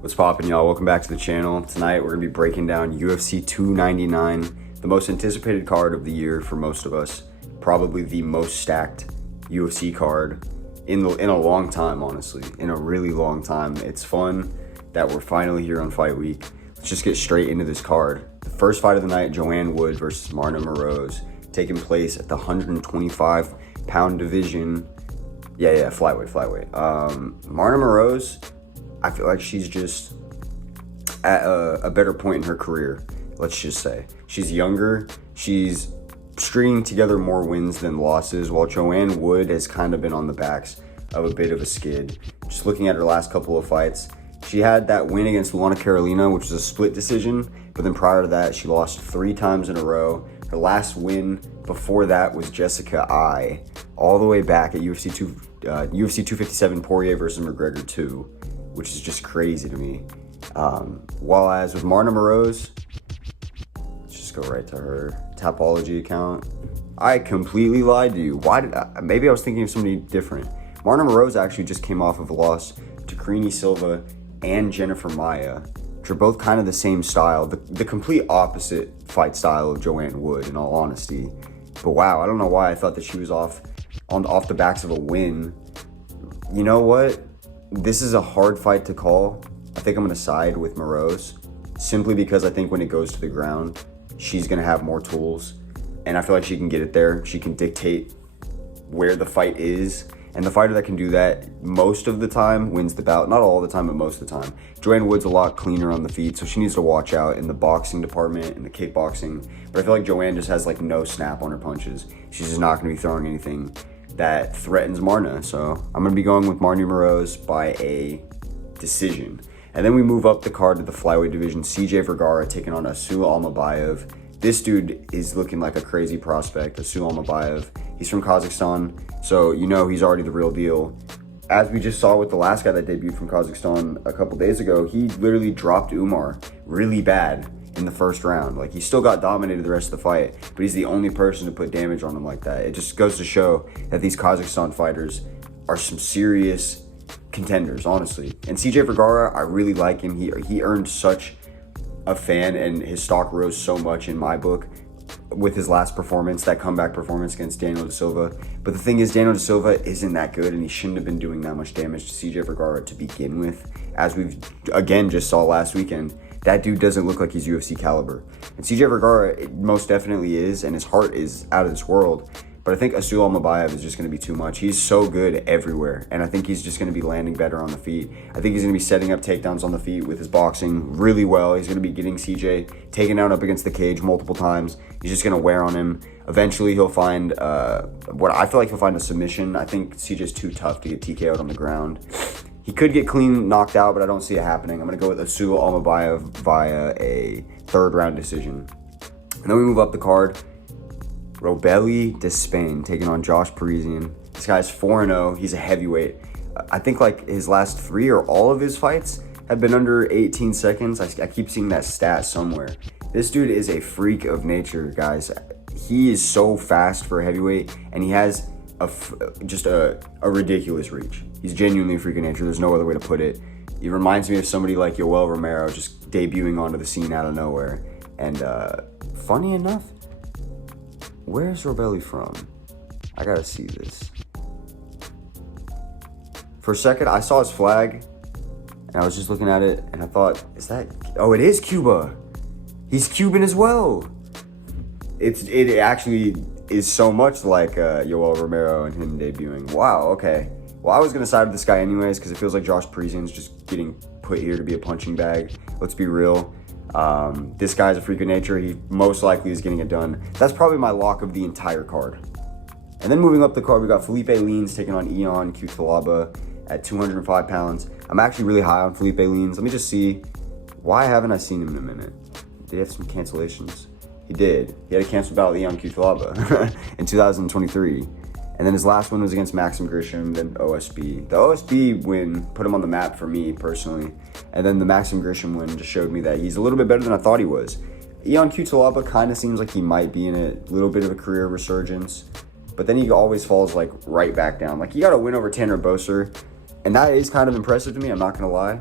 What's poppin', y'all? Welcome back to the channel. Tonight we're gonna be breaking down UFC 299, the most anticipated card of the year for most of us. Probably the most stacked UFC card in a long time, honestly. In a really long time. It's fun that we're finally here on Fight Week. Let's just get straight into this card. The first fight of the night, Joanne versus Maryna Moroz, taking place at the 125-pound division. Flyweight. Maryna Moroz, I feel like she's just at a better point in her career, let's just say. She's younger, she's stringing together more wins than losses, while Joanne has kind of been on the backs of a bit of a skid. Just looking at her last couple of fights, she had that win against Luana Carolina, which was a split decision, but then prior to that, she lost 3 times in a row. Her last win before that was Jessica I, all the way back at UFC 257 Poirier versus McGregor 2. Which is just crazy to me. While as with Maryna Moroz, let's just go right to her Tapology account. I completely lied to you. Maybe I was thinking of somebody different. Maryna Moroz actually just came off of a loss to Karine Silva and Jennifer Maia, which are both kind of the same style, the complete opposite fight style of Joanne Wood, in all honesty. But wow, I don't know why I thought that she was off the backs of a win. You know what? This is a hard fight to call. I think I'm going to side with Moroz, simply because I think when it goes to the ground, she's going to have more tools, and I feel like she can get it there. She can dictate where the fight is, and the fighter that can do that most of the time wins the bout. Not all the time, but most of the time. Joanne Wood's a lot cleaner on the feet, so she needs to watch out in the boxing department, in the kickboxing. But I feel like Joanne just has like no snap on her punches. She's just not going to be throwing anything that threatens Maryna. So I'm going to be going with Maryna Moroz by a decision. And then we move up the card to the flyweight division. CJ Vergara taking on Assu Almabayev. This dude is looking like a crazy prospect, Assu Almabayev. He's from Kazakhstan, so you know he's already the real deal. As we just saw with the last guy that debuted from Kazakhstan a couple days ago, he literally dropped Umar really bad in the first round. Like, he still got dominated the rest of the fight, but he's the only person to put damage on him like that. It just goes to show that these Kazakhstan fighters are some serious contenders, honestly. And CJ Vergara, I really like him. He earned such a fan, and his stock rose so much in my book with his last performance, that comeback performance against Daniel Da Silva. But the thing is, Daniel Da Silva isn't that good, and he shouldn't have been doing that much damage to CJ Vergara to begin with. As we've, again, just saw last weekend, that dude doesn't look like he's UFC caliber. And CJ Vergara most definitely is, and his heart is out of this world. But I think Assu Almabayev is just going to be too much. He's so good everywhere, and I think he's just going to be landing better on the feet. I think he's going to be setting up takedowns on the feet with his boxing really well. He's going to be getting CJ taken down up against the cage multiple times. He's just going to wear on him. Eventually, he'll find what I feel like he'll find a submission. I think CJ's too tough to get TKO'd on the ground. He could get clean knocked out, but I don't see it happening. I'm going to go with Assu Almabayev via a third-round decision. And then we move up the card. Robelis Despaigne taking on Josh Parisian. This guy's 4-0. He's a heavyweight. I think like his last 3 or all of his fights have been under 18 seconds. I keep seeing that stat somewhere. This dude is a freak of nature, guys. He is so fast for a heavyweight, and he has just a ridiculous reach. He's genuinely a freak of nature. There's no other way to put it. He reminds me of somebody like Yoel Romero just debuting onto the scene out of nowhere. And funny enough, where's Robelis from? I gotta see this. For a second, I saw his flag, and I was just looking at it, and I thought, oh, it is Cuba. He's Cuban as well. It actually is so much like Yoel Romero and him debuting. Wow, okay. Well, I was going to side with this guy anyways, because it feels like Josh Parisian's just getting put here to be a punching bag. Let's be real. This guy's a freak of nature. He most likely is getting it done. That's probably my lock of the entire card. And then moving up the card, we got Philipe Lins taking on Ion Cutelaba at 205 pounds. I'm actually really high on Philipe Lins. Let me just see. Why haven't I seen him in a minute? Did he have some cancellations? He did. He had a canceled battle with Ion Cutelaba in 2023. And then his last win was against Maxim Grisham, then OSB. The OSB win put him on the map for me personally. And then the Maxim Grisham win just showed me that he's a little bit better than I thought he was. Ion Cutelaba kind of seems like he might be in a little bit of a career resurgence. But then he always falls like right back down. Like, he got a win over Tanner Boser. And that is kind of impressive to me, I'm not going to lie.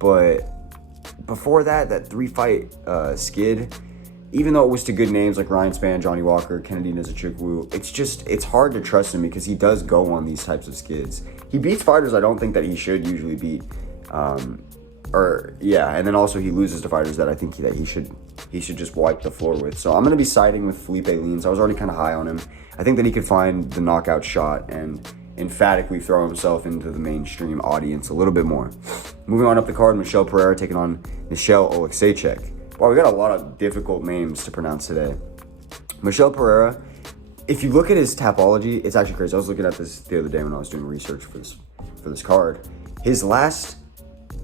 But before that 3-fight skid, even though it was to good names like Ryan Spann, Johnny Walker, Kennedy Nzechukwu, it's hard to trust him because he does go on these types of skids. He beats fighters I don't think that he should usually beat. And then also he loses to fighters that I think that he should just wipe the floor with. So I'm going to be siding with Philipe Lins. I was already kind of high on him. I think that he could find the knockout shot and emphatically throw himself into the mainstream audience a little bit more. Moving on up the card, Michel Pereira taking on Michel Oleksiejczuk. Wow, we got a lot of difficult names to pronounce today. Michel Pereira, if you look at his tapology, it's actually crazy. I was looking at this the other day when I was doing research for this card. His last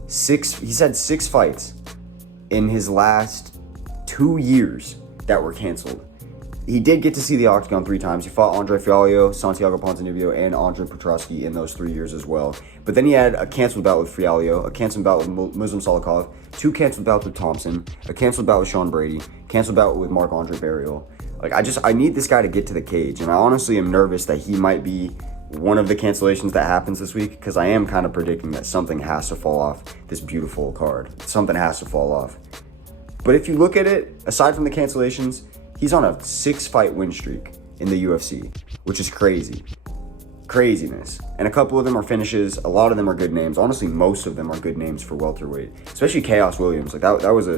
he's had 6 fights in his last 2 years that were canceled. He did get to see the octagon 3 times. He fought Andre Fialho, Santiago Ponzinibbio, and Andre Petrosky in those 3 years as well. But then he had a canceled bout with Fialho, a canceled bout with Muslim Salikov, 2 canceled bouts with Thompson, a canceled bout with Sean Brady, canceled bout with Marc-Andre Barrios. Like, I need this guy to get to the cage, and I honestly am nervous that he might be one of the cancellations that happens this week, because I am kind of predicting that something has to fall off this beautiful card. Something has to fall off. But if you look at it, aside from the cancellations, he's on a 6-fight win streak in the UFC, which is crazy. Craziness. And a couple of them are finishes. A lot of them are good names. Honestly, most of them are good names for welterweight, especially Chaos Williams. Like that was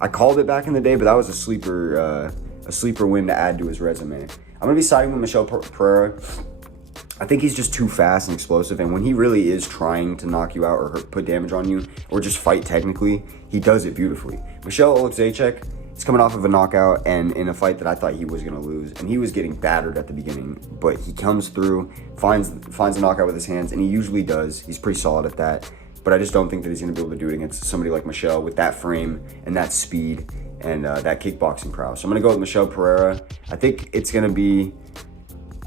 I called it back in the day, but that was a sleeper win to add to his resume. I'm gonna be siding with Michel Pereira. I think he's just too fast and explosive, and when he really is trying to knock you out or put damage on you or just fight technically, he does it beautifully. Michel Oleksiejczuk, he's coming off of a knockout and in a fight that I thought he was going to lose, and he was getting battered at the beginning, but he comes through, finds a knockout with his hands, and he usually does. He's pretty solid at that, but I just don't think that he's going to be able to do it against somebody like Michel with that frame and that speed and that kickboxing prowess. So I'm going to go with Michel Pereira. I think it's going to be...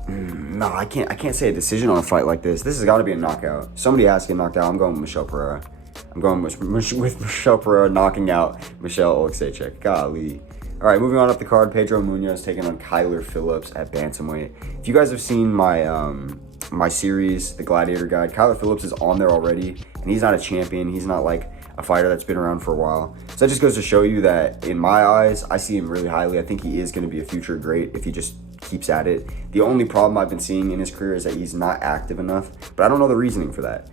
No, I can't say a decision on a fight like this. This has got to be a knockout. Somebody has to get knocked out. I'm going with Michel Pereira. I'm going with Michel Pereira knocking out Michel Oleksiejczuk. Golly. All right, moving on up the card, Pedro Munhoz taking on Kyler Phillips at bantamweight. If you guys have seen my series, The Gladiator Guide, Kyler Phillips is on there already, and he's not a champion. He's not like a fighter that's been around for a while. So that just goes to show you that in my eyes, I see him really highly. I think he is going to be a future great if he just keeps at it. The only problem I've been seeing in his career is that he's not active enough, but I don't know the reasoning for that.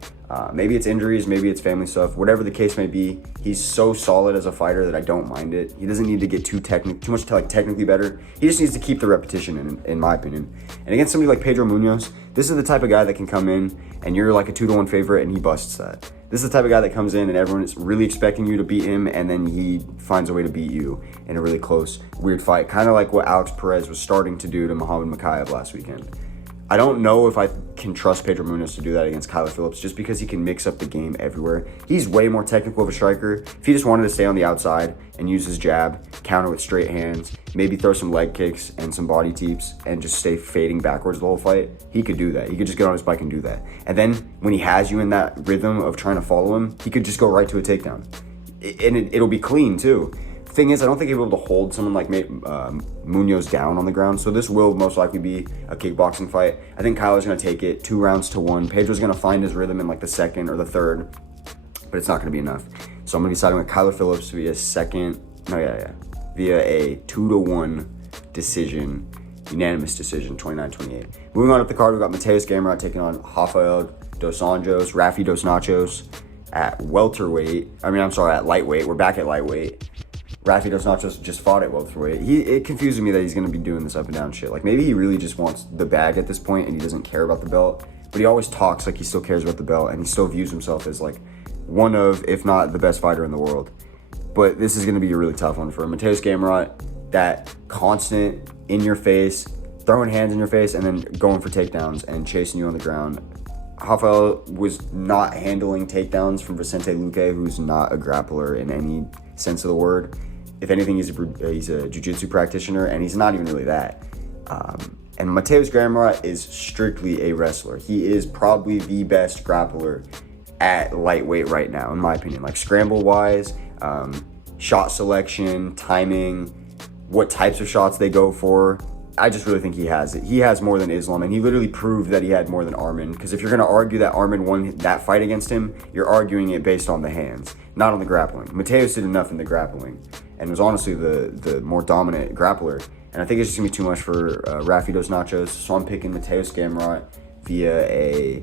Maybe it's injuries, maybe it's family stuff, whatever the case may be. He's so solid as a fighter that I don't mind it. He doesn't need to get too much technically better. He just needs to keep the repetition, in my opinion. And against somebody like Pedro Munhoz, this is the type of guy that can come in and you're like a 2-1 favorite and he busts that. This is the type of guy that comes in and everyone is really expecting you to beat him, and then he finds a way to beat you in a really close, weird fight. Kind of like what Alex Perez was starting to do to Muhammad Mokaev last weekend. I don't know if I can trust Pedro Munhoz to do that against Kyler Phillips just because he can mix up the game everywhere. He's way more technical of a striker. If he just wanted to stay on the outside and use his jab, counter with straight hands, maybe throw some leg kicks and some body teeps and just stay fading backwards the whole fight, he could do that. He could just get on his bike and do that. And then when he has you in that rhythm of trying to follow him, he could just go right to a takedown. And it'll be clean too. Thing is, I don't think he'll be able to hold someone like Munhoz down on the ground, so this will most likely be a kickboxing fight. I think Kyler's going to take it 2-1. Pedro's going to find his rhythm in like the second or the third, but it's not going to be enough. So I'm going to be siding with Kyler Phillips via a 2-1 decision, unanimous decision, 29-28. Moving on up the card, we've got Mateusz Gamrot taking on Rafael dos Anjos, Rafi dos Nachos at lightweight. We're back at lightweight. Rafi dos Nachos just fought at welterweight. It confuses me that he's going to be doing this up and down shit. Like, maybe he really just wants the bag at this point and he doesn't care about the belt. But he always talks like he still cares about the belt, and he still views himself as like one of, if not the best fighter in the world. But this is going to be a really tough one for him. Mateusz Gamrot, that constant in your face, throwing hands in your face, and then going for takedowns and chasing you on the ground. Rafael was not handling takedowns from Vicente Luque, who's not a grappler in any sense of the word. If anything, he's a jiu-jitsu practitioner, and he's not even really that. And Mateusz Gamrot is strictly a wrestler. He is probably the best grappler at lightweight right now, in my opinion. Like, scramble-wise, shot selection, timing, what types of shots they go for, I just really think he has it. He has more than Islam, and he literally proved that he had more than Arman. Because if you're going to argue that Arman won that fight against him, you're arguing it based on the hands, not on the grappling. Mateusz did enough in the grappling, and was honestly the more dominant grappler. And I think it's just going to be too much for Rafi Dos Nachos, so I'm picking Mateusz Gamrot via a...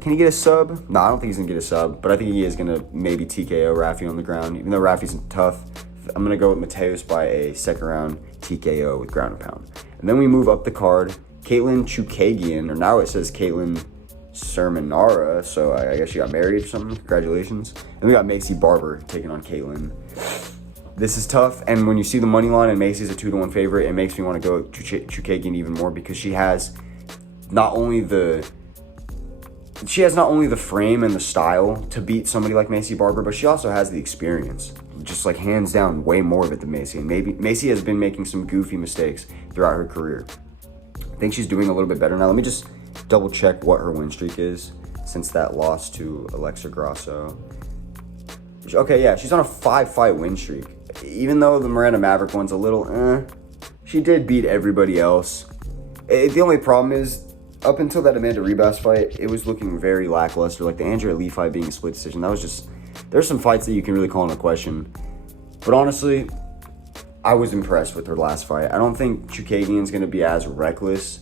Can he get a sub? No, I don't think he's going to get a sub, but I think he is going to maybe TKO Rafi on the ground. Even though Rafi's tough, I'm going to go with Mateusz by a second round TKO with ground and pound. And then we move up the card. Caitlin Chookagian, or now it says Caitlin Sermonara, so I guess she got married or something. Congratulations. And we got Maycee Barber taking on Caitlin. This is tough, and when you see the money line and Maycee's a 2-1 favorite, it makes me want to go with Chookagian even more, because she has not only the frame and the style to beat somebody like Maycee Barber, but she also has the experience. Just like hands down, way more of it than Maycee. And maybe Maycee has been making some goofy mistakes throughout her career. I think she's doing a little bit better now. Let me just double check what her win streak is since that loss to Alexa Grasso. Okay, yeah, she's on a 5-fight win streak. Even though the Miranda Maverick one's a little she did beat everybody else. The only problem is, up until that Amanda Ribas fight, it was looking very lackluster. Like the Andrea Lee fight being a split decision, that was just... There's some fights that you can really call into question. But honestly, I was impressed with her last fight. I don't think Chookagian's going to be as reckless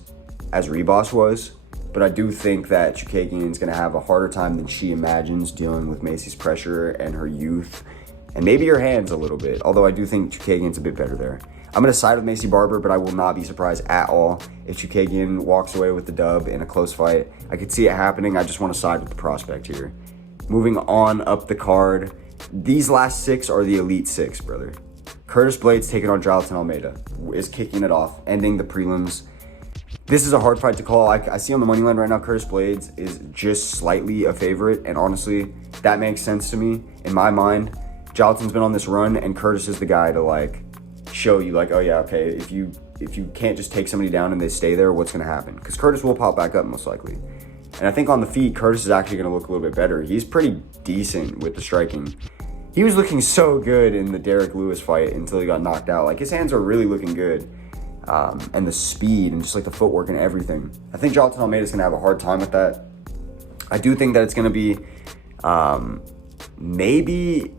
as Ribas was, but I do think that Chookagian's going to have a harder time than she imagines dealing with Maycee's pressure and her youth, and maybe her hands a little bit, although I do think Chookagian's a bit better there. I'm going to side with Maycee Barber, but I will not be surprised at all if Chookagian walks away with the dub in a close fight. I could see it happening. I just want to side with the prospect here. Moving on up the card, these last 6 are the Elite 6, brother. Curtis Blaydes taking on Jailton Almeida is kicking it off, ending the prelims. This is a hard fight to call. I see on the money line right now, Curtis Blaydes is just slightly a favorite, and honestly, that makes sense to me. In my mind, Jailton's been on this run, and Curtis is the guy to like show you like, oh yeah, okay, if you can't just take somebody down and they stay there, what's going to happen? Because Curtis will pop back up most likely. And I think on the feet, Curtis is actually going to look a little bit better. He's pretty decent with the striking. He was looking so good in the Derek Lewis fight until he got knocked out. Like, his hands are really looking good. And the speed and just like the footwork and everything. I think Jailton Almeida is going to have a hard time with that. I do think that it's going to be maybe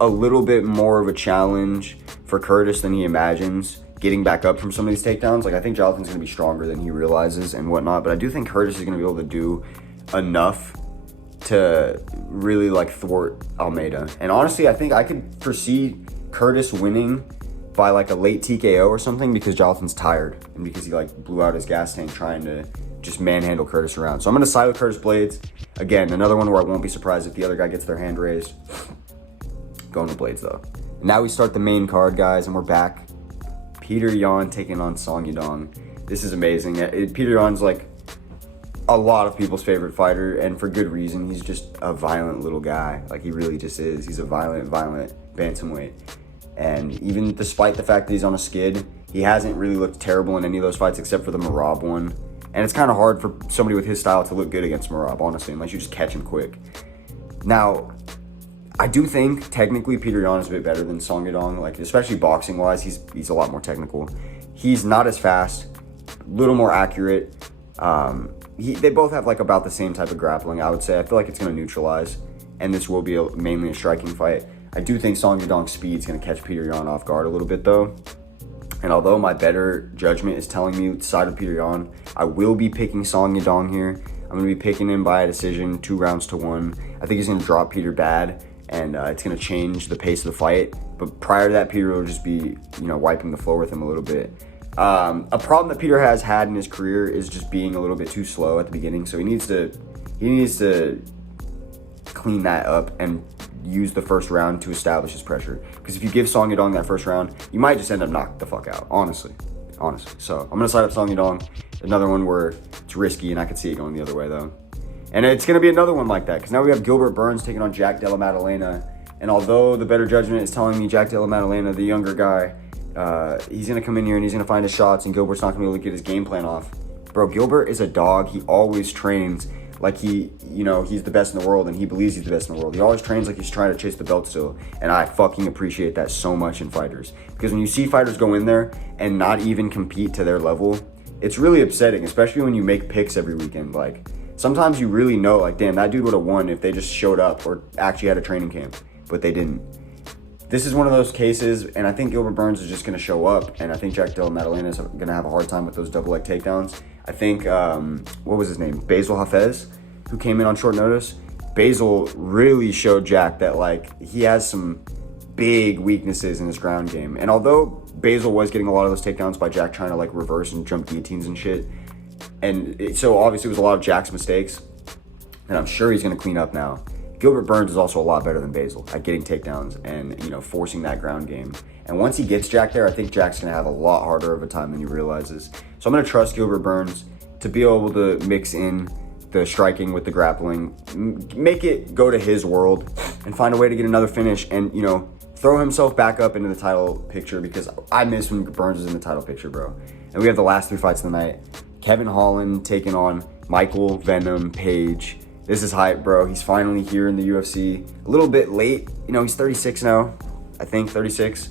a little bit more of a challenge for Curtis than he imagines, getting back up from some of these takedowns. Like, I think Jailton's going to be stronger than he realizes and whatnot, but I do think Curtis is going to be able to do enough to really like thwart Almeida. And honestly, I think I could foresee Curtis winning by like a late TKO or something, because Jailton's tired and because he like blew out his gas tank trying to just manhandle Curtis around. So I'm going to side with Curtis Blaydes. Again, another one where I won't be surprised if the other guy gets their hand raised. Going to Blaydes though. Now we start the main card, guys, and we're back. Petr Yan taking on Song Yadong. This is amazing. Petr Yan's like a lot of people's favorite fighter, and for good reason. He's just a violent little guy. Like, he really just is. He's a violent bantamweight. And even despite the fact that he's on a skid, he hasn't really looked terrible in any of those fights except for the Moroz one. And it's kind of hard for somebody with his style to look good against Moroz, honestly, unless you just catch him quick. Now, I do think technically Petr Yan is a bit better than Song Yadong, like especially boxing wise. He's a lot more technical. He's not as fast, a little more accurate. They both have like about the same type of grappling, I would say. I feel like it's going to neutralize, and this will be mainly a striking fight. I do think Song Yadong's speed is going to catch Petr Yan off guard a little bit though. And although my better judgment is telling me to side with Petr Yan, I will be picking Song Yadong here. I'm going to be picking him by a decision, 2-1. I think he's going to drop Petr bad, and it's going to change the pace of the fight. But prior to that, Petr will just be, wiping the floor with him a little bit. A problem that Petr has had in his career is just being a little bit too slow at the beginning. So he needs to clean that up and use the first round to establish his pressure. Because if you give Song Yadong that first round, you might just end up knocked the fuck out, honestly. So I'm going to side up Song Yadong. Another one where it's risky, and I could see it going the other way, though. And it's going to be another one like that, because now we have Gilbert Burns taking on Jack Della Maddalena. And although the better judgment is telling me Jack Della Maddalena, the younger guy, he's going to come in here and he's going to find his shots, and Gilbert's not going to be able to get his game plan off. Bro, Gilbert is a dog. He always trains like he's the best in the world and he believes he's the best in the world. He always trains like he's trying to chase the belt still. And I fucking appreciate that so much in fighters. Because when you see fighters go in there and not even compete to their level, it's really upsetting, especially when you make picks every weekend. Like, sometimes you really know, like, damn, that dude would have won if they just showed up or actually had a training camp, but they didn't. This is one of those cases, and I think Gilbert Burns is just going to show up, and I think Jack Della Maddalena is going to have a hard time with those double leg takedowns. I think, what was his name? Basil Hafez, who came in on short notice. Basil really showed Jack that, like, he has some big weaknesses in his ground game. And although Basil was getting a lot of those takedowns by Jack trying to, like, reverse and jump guillotines and shit, so obviously it was a lot of Jack's mistakes, and I'm sure he's going to clean up now. Gilbert Burns is also a lot better than Basil at getting takedowns and, forcing that ground game. And once he gets Jack there, I think Jack's going to have a lot harder of a time than he realizes. So I'm going to trust Gilbert Burns to be able to mix in the striking with the grappling, make it go to his world, and find a way to get another finish and, throw himself back up into the title picture, because I miss when Burns is in the title picture, bro. And we have the last 3 fights of the night. Kevin Holland taking on Michael Venom Page. This is hype, bro. He's finally here in the UFC. A little bit late. He's 36 now. I think 36.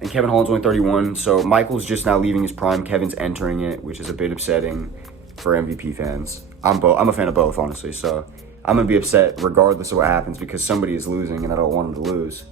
And Kevin Holland's only 31. So Michael's just now leaving his prime. Kevin's entering it, which is a bit upsetting for MVP fans. I'm a fan of both, honestly. So I'm going to be upset regardless of what happens because somebody is losing and I don't want him to lose.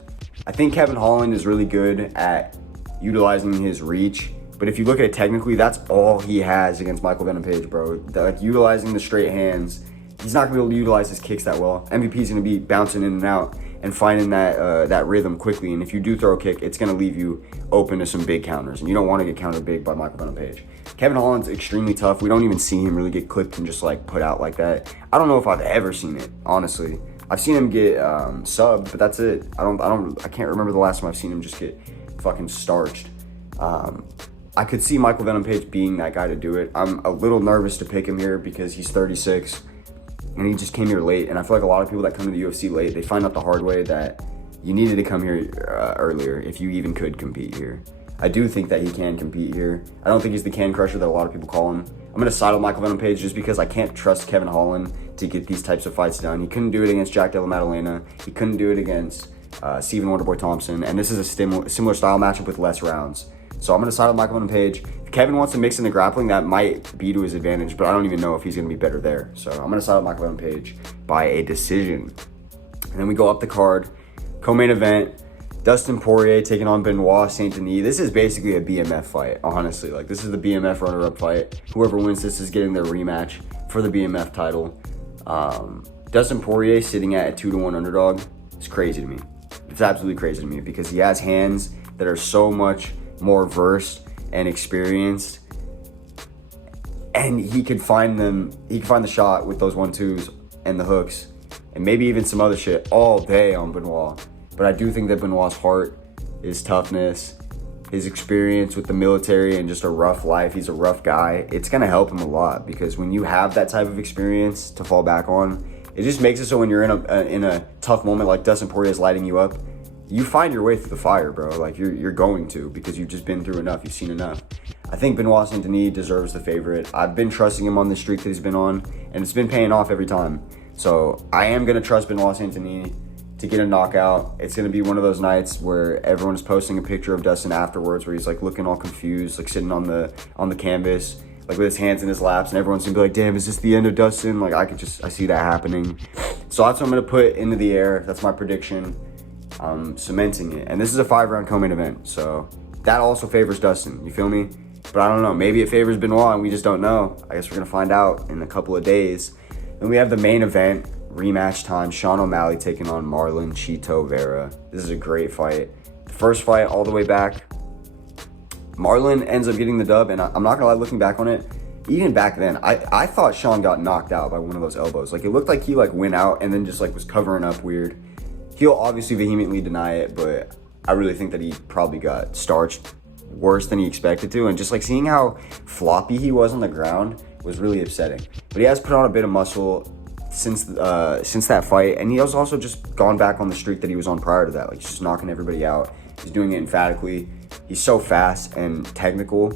I think Kevin Holland is really good at utilizing his reach. But if you look at it technically, that's all he has against Michael Venom Page, bro. Like, utilizing the straight hands. He's not going to be able to utilize his kicks that well. MVP's going to be bouncing in and out and finding that rhythm quickly. And if you do throw a kick, it's going to leave you open to some big counters. And you don't want to get countered big by Michael Venom Page. Kevin Holland's extremely tough. We don't even see him really get clipped and just, like, put out like that. I don't know if I've ever seen it, honestly. I've seen him get subbed, but that's it. I can't remember the last time I've seen him just get fucking starched. I could see Michael Venom Page being that guy to do it. I'm a little nervous to pick him here because he's 36 and he just came here late. And I feel like a lot of people that come to the UFC late, they find out the hard way that you needed to come here earlier if you even could compete here. I do think that he can compete here. I don't think he's the can crusher that a lot of people call him. I'm going to side with Michael Venom Page just because I can't trust Kevin Holland to get these types of fights done. He couldn't do it against Jack Della Maddalena. He couldn't do it against Stephen Wonderboy Thompson. And this is a similar style matchup with less rounds. So I'm going to side with Michael Venom Page. If Kevin wants to mix in the grappling, that might be to his advantage, but I don't even know if he's going to be better there. So I'm going to side with Michael Venom Page by a decision. And then we go up the card. Co-main event, Dustin Poirier taking on Benoit Saint-Denis. This is basically a BMF fight, honestly. Like, this is the BMF runner-up fight. Whoever wins this is getting their rematch for the BMF title. Dustin Poirier sitting at a 2-1 underdog is crazy to me. It's absolutely crazy to me because he has hands that are so much more versed and experienced, and he could find the shot with those 1-2s and the hooks and maybe even some other shit all day on Benoit. But I do think that Benoit's heart, his toughness, his experience with the military and just a rough life, he's a rough guy, it's going to help him a lot because when you have that type of experience to fall back on, it just makes it so when you're in a tough moment like Dustin Poirier is lighting you up, you find your way through the fire, bro. Like, you're going to, because you've just been through enough. You've seen enough. I think Benoit Saint-Denis deserves the favorite. I've been trusting him on the streak that he's been on, and it's been paying off every time. So I am going to trust Benoit Saint-Denis to get a knockout. It's going to be one of those nights where everyone's posting a picture of Dustin afterwards where he's, like, looking all confused, like, sitting on the canvas, like, with his hands in his laps, and everyone's going to be like, damn, is this the end of Dustin? Like, I see that happening. So that's what I'm going to put into the air. That's my prediction. I'm cementing it. And this is a 5-round co-main event, so that also favors Dustin. You feel me? But I don't know. Maybe it favors Benoit, and we just don't know. I guess we're going to find out in a couple of days. Then we have the main event, rematch time. Sean O'Malley taking on Marlon Chito Vera. This is a great fight. The first fight all the way back. Marlon ends up getting the dub, and I'm not going to lie, looking back on it, even back then, I thought Sean got knocked out by one of those elbows. Like, it looked like he, like, went out and then just, like, was covering up weird. He'll obviously vehemently deny it, but I really think that he probably got starched worse than he expected to. And just, like, seeing how floppy he was on the ground was really upsetting. But he has put on a bit of muscle since that fight. And he has also just gone back on the streak that he was on prior to that. Like, just knocking everybody out. He's doing it emphatically. He's so fast and technical.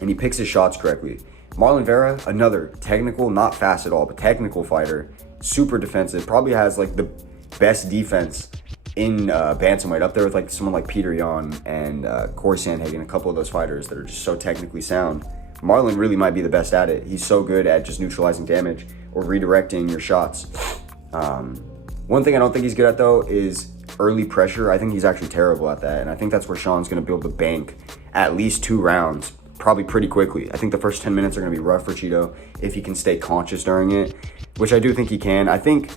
And he picks his shots correctly. Marlon Vera, another technical, not fast at all, but technical fighter, super defensive, probably has like the best defense in bantamweight, up there with like someone like Petr and Corey Sandhagen, a couple of those fighters that are just so technically sound. Marlon really might be the best at it. He's so good at just neutralizing damage or redirecting your shots. One thing I don't think he's good at, though, is early pressure. I think he's actually terrible at that, and I think that's where Sean's going to be able to bank at least 2 rounds, probably pretty quickly. I think the first 10 minutes are going to be rough for Cheeto if he can stay conscious during it, which I do think he can. I think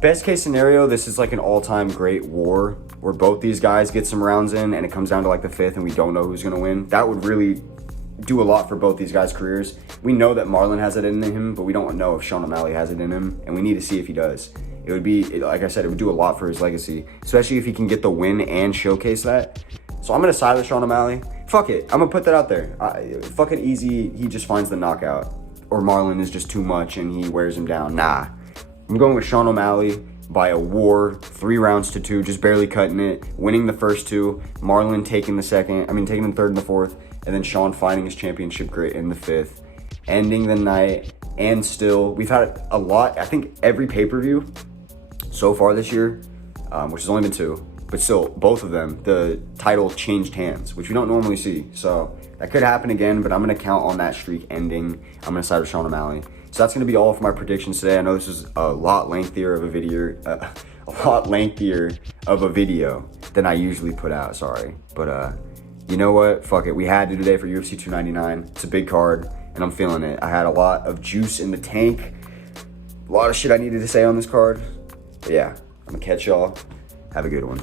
best case scenario, this is like an all-time great war where both these guys get some rounds in and it comes down to like the 5th and we don't know who's going to win. That would really do a lot for both these guys' careers. We know that Marlon has it in him, but we don't know if Sean O'Malley has it in him, and we need to see if he does. It would be, like I said, it would do a lot for his legacy, especially if he can get the win and showcase that. So I'm going to side with Sean O'Malley. Fuck it. I'm going to put that out there. Fucking easy. He just finds the knockout. Or Marlon is just too much and he wears him down. Nah. I'm going with Sean O'Malley by a war, 3 rounds to 2, just barely cutting it, winning the first 2, Marlon taking the taking the 3rd and the 4th, and then Sean finding his championship grit in the 5th, ending the night. And still, we've had a lot, I think every pay-per-view so far this year, which has only been 2, but still, both of them, the title changed hands, which we don't normally see. So that could happen again, but I'm going to count on that streak ending. I'm going to side with Sean O'Malley. So that's going to be all for my predictions today. I know this is a lot lengthier of a video, than I usually put out, sorry. But you know what? Fuck it. We had to today for UFC 299. It's a big card, and I'm feeling it. I had a lot of juice in the tank. A lot of shit I needed to say on this card. But yeah, I'm going to catch y'all. Have a good one.